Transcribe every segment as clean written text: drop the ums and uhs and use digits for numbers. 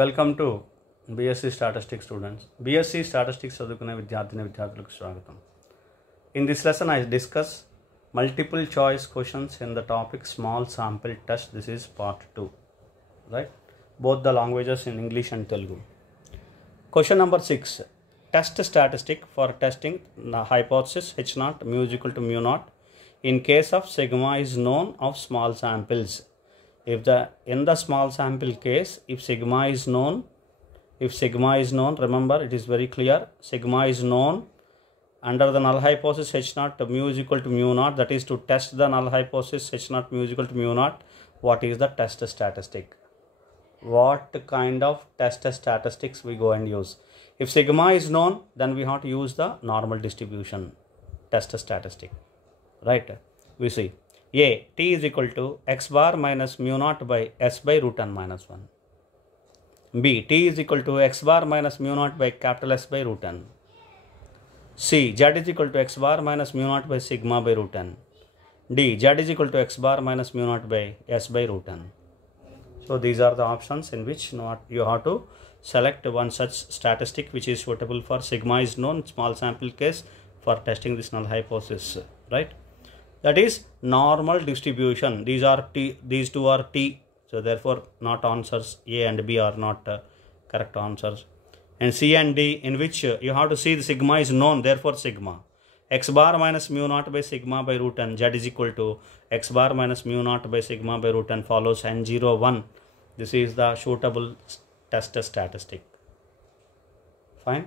Welcome to BSc Statistics students. BSc Statistics చదువుకునే విద్యార్థులకు స్వాగతం. In this lesson I discuss multiple choice questions in the topic small sample test. This is part 2. Right? Both the languages in English and Telugu. Question number 6. Test statistic for testing the hypothesis H0 mu is equal to mu naught in case of sigma is known of small samples. In the small sample case, if sigma is known, remember it is very clear, sigma is known under the null hypothesis H0 mu is equal to mu naught, that is to test the null hypothesis H0 mu is equal to mu naught. What is the test statistic? What kind of test statistics we go and use? If sigma is known, then we have to use the normal distribution test statistic, right? We see A, t is equal to x bar minus mu naught by s by root n minus 1. B, t is equal to x bar minus mu naught by capital S by root n. C, z is equal to x bar minus mu naught by sigma by root n. D, z is equal to x bar minus mu naught by s by root n. So these are the options in which you have to select one such statistic which is suitable for sigma is known, small sample case for testing this null hypothesis, right? That is normal distribution. These two are t, so therefore not answers A and B are not correct answers. And C and D, in which you have to see the sigma is known, therefore sigma. X bar minus mu naught by sigma by root n, z is equal to x bar minus mu naught by sigma by root n follows n01. This is the suitable test statistic. Fine.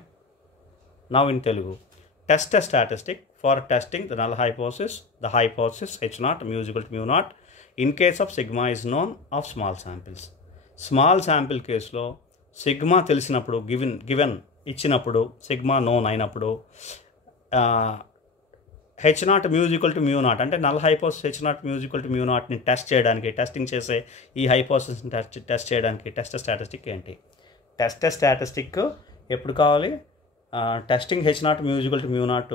Now in Telugu, test statistic for testing the null hypothesis, the hypothesis H0 mu is equal to mu naught in case of sigma is known of small samples. Small sample case లో sigma తెలిసినప్పుడు given ఇచ్చినప్పుడు sigma known అయినప్పుడు H0 mu is equal to mu naught అంటే null hypothesis H0 mu is equal to mu naught ని testing చేసే ఈ హైపోథసిస్ని test చేయడానికి test statistic ఏంటి? టెస్ట్ స్టాటిస్టిక్ ఎప్పుడు కావాలి? Testing H0 mu is equal to mu naught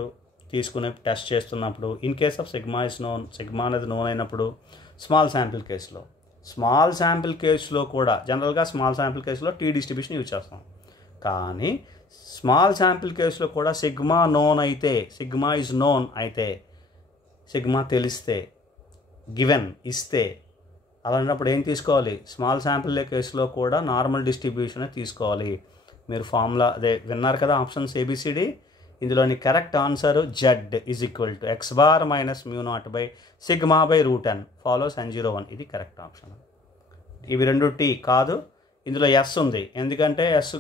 తీసుకునే టెస్ట్ చేస్తున్నప్పుడు, in case of sigma is known, sigma అనేది నోన్ అయినప్పుడు, స్మాల్ శాంపిల్ కేసులో కూడా జనరల్గా స్మాల్ శాంపిల్ కేసులో టీ డిస్ట్రిబ్యూషన్ యూజ్ చేస్తాం. కానీ స్మాల్ శాంపిల్ కేసులో కూడా సిగ్మా నోన్ అయితే, సిగ్మా ఇస్ నోన్ అయితే, సిగ్మా తెలిస్తే, గివెన్ ఇస్తే, అలాంటప్పుడు ఏం తీసుకోవాలి? స్మాల్ శాంపిల్ కేసులో కూడా నార్మల్ డిస్ట్రిబ్యూషన్ తీసుకోవాలి. మీరు ఫార్ములా అదే విన్నారు కదా, ఆప్షన్స్ ABCD. ఇందులోని correct answer z is equal to X bar minus mu naught by sigma by root n follows n01. ఇది కరెక్ట్ ఆప్షన్. ఇవి రెండు టీ కాదు, ఇందులో ఎస్ ఉంది, ఎందుకంటే ఎస్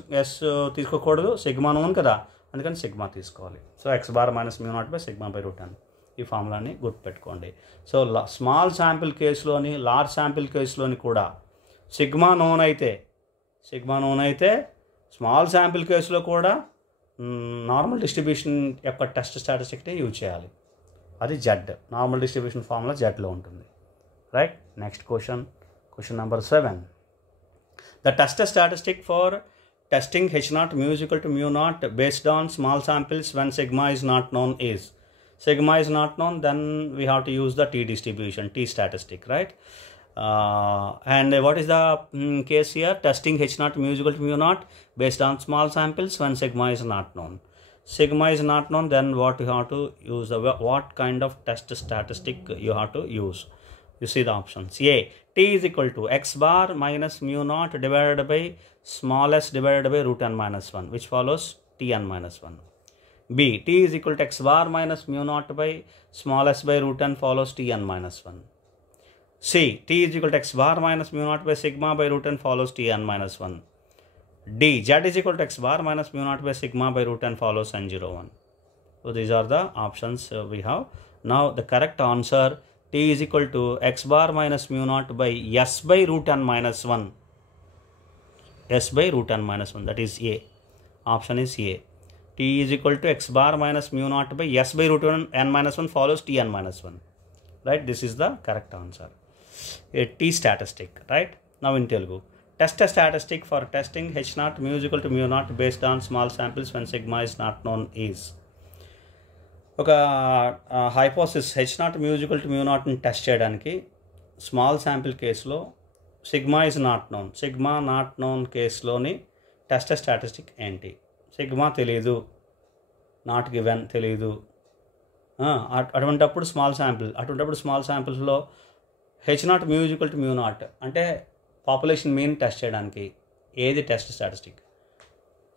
తీసుకోకూడదు, సిగ్మా నోన్ కదా, అందుకని సిగ్మా తీసుకోవాలి. So x bar minus mu naught by sigma by root n, ఈ ఫార్ములాని గుర్తుపెట్టుకోండి. సో స్మాల్ శాంపిల్ కేసులోని, లార్జ్ శాంపిల్ కేసులోని కూడా సిగ్మా నోన్ అయితే స్మాల్ శాంపిల్ కేసులో కూడా నార్మల్ డిస్ట్రిబ్యూషన్ యొక్క టెస్ట్ స్టాటిస్టిక్ని యూజ్ చేయాలి. అది జెడ్, నార్మల్ డిస్ట్రిబ్యూషన్ ఫార్ములా జెడ్లో ఉంటుంది, right? Next question number 7. The test statistic for testing H0 mu is equal to mu naught based on small samples when sigma is not known is. Sigma is not known, then we have to use the t distribution, t statistic, right? And what is the case here? Testing H0 mu is equal to mu naught based on small samples when sigma is not known. Sigma is not known, then what you have to use? What kind of test statistic you have to use? You see the options. A, t is equal to x bar minus mu naught divided by smallest divided by root n minus 1, which follows tn minus 1. B, t is equal to x bar minus mu naught by smallest by root n follows tn minus 1. C, t is equal to x bar minus mu naught by sigma by root n follows tn minus 1. D, z is equal to x bar minus mu naught by sigma by root n follows n01. So these are the options we have. Now the correct answer, t is equal to x bar minus mu naught by s by root n minus 1. S by root n minus 1, that is A. Option is A. T is equal to x bar minus mu naught by s by root n minus 1 follows tn minus 1. Right? This is the correct answer. A t statistic, right? Now in Telugu, test statistic for testing H0 mu is equal to mu naught based on small samples when sigma is not known is. ఒక hypothesis H0 mu is equal to mu naught ని test చేయడానికి small sample కేసులో sigma is not known. Sigma not known కేసులోని test statistic ఏంటి? Sigma తెలియదు, not given తెలియదు. అటువంటప్పుడు small శాంపిల్స్లో H0 mu is equal to mu naught అంటే పాపులేషన్ మీన్ టెస్ట్ చేయడానికి ఏది టెస్ట్ స్టాటిస్టిక్?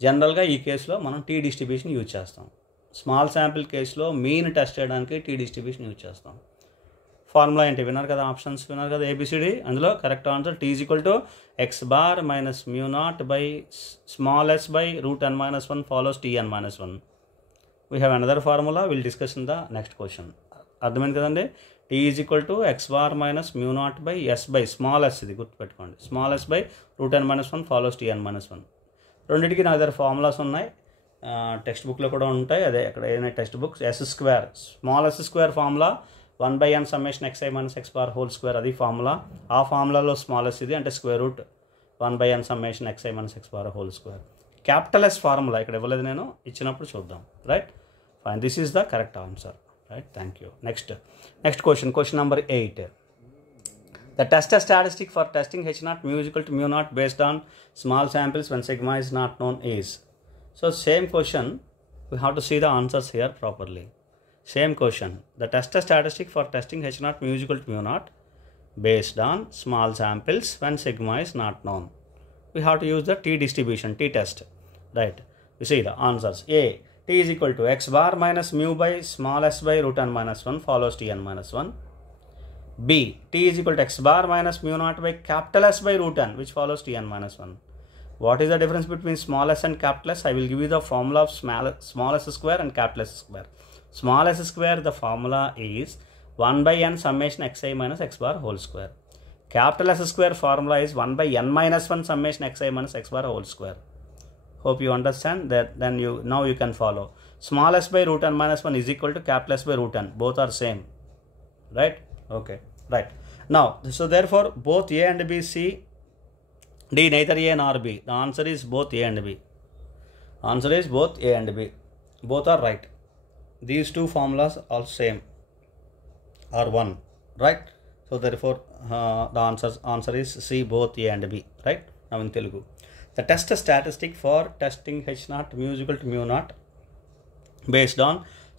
జనరల్గా ఈ కేసులో మనం టీ డిస్ట్రిబ్యూషన్ యూజ్ చేస్తాం. స్మాల్ శాంపిల్ కేసులో మీన్ టెస్ట్ చేయడానికి టీ డిస్ట్రిబ్యూషన్ యూజ్ చేస్తాం. ఫార్ములా ఏంటి విన్నారు కదా, ఆప్షన్స్ విన్నారు కదా, ABCD. అందులో correct answer T is equal to x bar minus mu naught by small s by root n minus 1 follows Tn minus 1. We have another formula, we'll discuss in the next question. అర్థమైంది కదండి. T is equal to x bar minus mu naught by s by small s, ఇది గుర్తుపెట్టుకోండి, small s by root n minus 1 follows Tn minus 1. రెండింటికి నా దగ్గర formulas ఉన్నాయి, text బుక్లో కూడా ఉంటాయి. అదే అక్కడ ఏదైనా text books s², small s² formula 1/n summation xi minus x bar whole square, అది ఫార్ములా. ఆ ఫార్ములాలో స్మాలెస్ట్ ఇది అంటే square root 1/n summation xi minus x bar whole square. Capital S formula ఇక్కడ ఇవ్వలేదు, నేను ఇచ్చినప్పుడు చూద్దాం. Right, fine, this is the correct answer. Right, thank you. Next question number 8. The test statistic for testing H0 mu is equal to mu naught based on small samples when sigma is not known is. So same question, we have to see the answers here properly. Same question, the test statistic for testing H0 mu is equal to mu naught based on small samples when sigma is not known. We have to use the T distribution, T test. Right, you see the answers. A, T is equal to x bar minus mu by small s by root n minus 1 follows Tn minus 1. B, T is equal to x bar minus mu naught by capital S by root n which follows Tn minus 1. What is the difference between small s and capital S? I will give you the formula of small s square and capital S square. Small s square, the formula is 1/n summation xi minus x bar whole square. Capital S square formula is 1/n minus 1 summation xi minus x bar whole square. Hope you understand that. Then now you can follow. Small s by root n minus 1 is equal to capital S by root n. Both are same. Right? Okay. Right. Now, so therefore both A and B, C, D, neither A nor B. The answer is both A and B. Answer is both A and B. Both are right. These two formulas are same, are one, right? So therefore the answer is C, both A and B. Right? Now in Telugu, the test statistic for testing H0 mu is equal to mu naught based on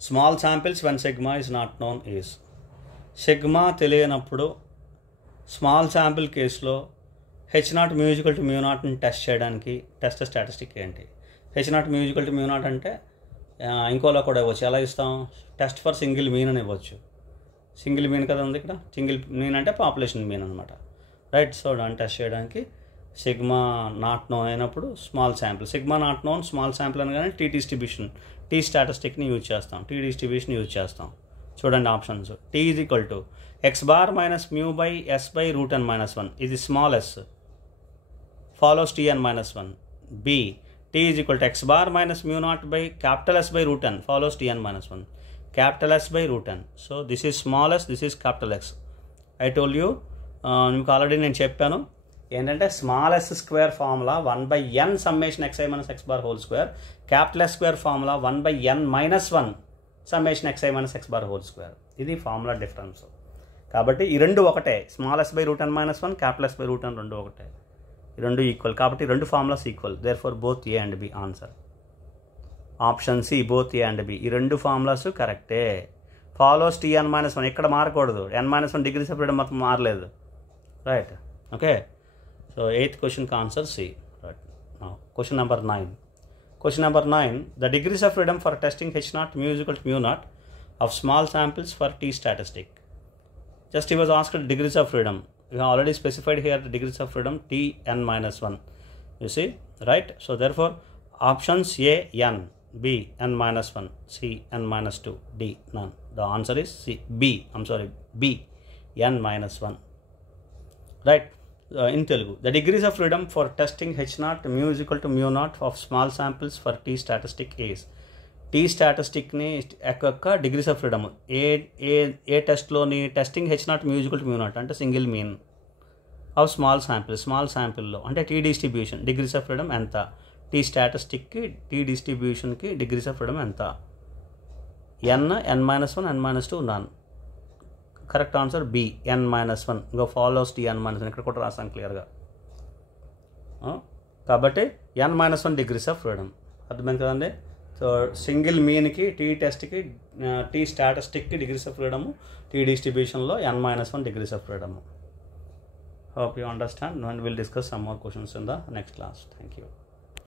small samples when sigma is not known is. Sigma తెలియనప్పుడు small sample కేసులో H0 mu is equal to mu naught ని test చేయడానికి test statistic ఏంటి? H0 mu is equal to mu naught అంటే ఇంకోలా కూడా ఇవ్వచ్చు. ఎలా ఇస్తాం? టెస్ట్ ఫర్ సింగిల్ మీన్ అని ఇవ్వచ్చు. సింగిల్ మీన్ కదా ఉంది ఇక్కడ, సింగిల్ మీన్ అంటే పాపులేషన్ మీన్ అనమాట. రైట్, సో దాన్ని టెస్ట్ చేయడానికి సిగ్మా నాట్ నోన్ అయినప్పుడు small sample, sigma not known small sample అనగానే టీ డిస్ట్రిబ్యూషన్, టీ స్టాటిస్టిక్ని యూజ్ చేస్తాం, టీ డిస్ట్రిబ్యూషన్ యూజ్ చేస్తాం. చూడండి options. T is equal to x bar minus mu by s by root n minus 1, ఇది small s, follows Tn minus 1. B, T is equal to x bar minus mu naught by capital S by root n follows Tn minus 1, capital S by root n. So this is small s, this is capital X. I told you, మీకు already నేను చెప్పాను ఏంటంటే small s square formula 1/n summation xi minus x bar whole square, capital S square formula 1/n minus 1 summation xi minus x bar whole square. ఇది formula difference. కాబట్టి ఈ రెండు ఒకటే, small s by root n minus 1, capital S by root n రెండు ఒకటే, ఈ రెండు equal. కాబట్టి రెండు formulas equal. Therefore both A and B answer. Option C, both A and B, ఈ రెండు ఫార్ములాస్ కరెక్టే. ఫాలోస్ Tn మైనస్ 1, ఇక్కడ మారకూడదు, n-1 డిగ్రీస్ ఆఫ్ ఫ్రీడమ్ మొత్తం మారలేదు. Right, okay. సో 8th క్వశ్చన్కి answer C. Right, question number 9. Question number 9. The degrees of freedom for testing H0 mu is equal to mu naught of small samples for T statistic. Just he was asked degrees of freedom. We have already specified here the degrees of freedom Tn minus 1. You see, right? So therefore options A, n, B, n minus 1, C, n minus 2, D, none. The answer is C, B, n minus 1. Right? In Telugu, the degrees of freedom for testing H0 mu is equal to mu naught of small samples for T statistic is. T statisticని యొక్క degrees of freedom ఏ టెస్ట్లోని testing H0 mu is equal to mu naught అంటే single mean of small శాంపిల్లో అంటే T distribution degrees of freedom ఎంత, T స్టాటిస్టిక్కి T డిస్ట్రిబ్యూషన్కి డిగ్రీస్ ఆఫ్ ఫ్రీడమ్ ఎంత, n-1, n-2 none. Correct answer B n-1 ఇంకో ఫాలోస్ Tn-1 ఇక్కడ కూడా రాసాం క్లియర్గా. కాబట్టి n-1 డిగ్రీస్ ఆఫ్ ఫ్రీడమ్ అర్థమైంది కదండి. సో సింగిల్ మీన్కి టీ టెస్ట్కి టీ స్టాటిస్టిక్కి డిగ్రీస్ ఆఫ్ ఫ్రీడము, టీ డిస్ట్రిబ్యూషన్లో n-1 degrees of freedom. Hope you understand, and we'll discuss some more questions in the next class. Thank you.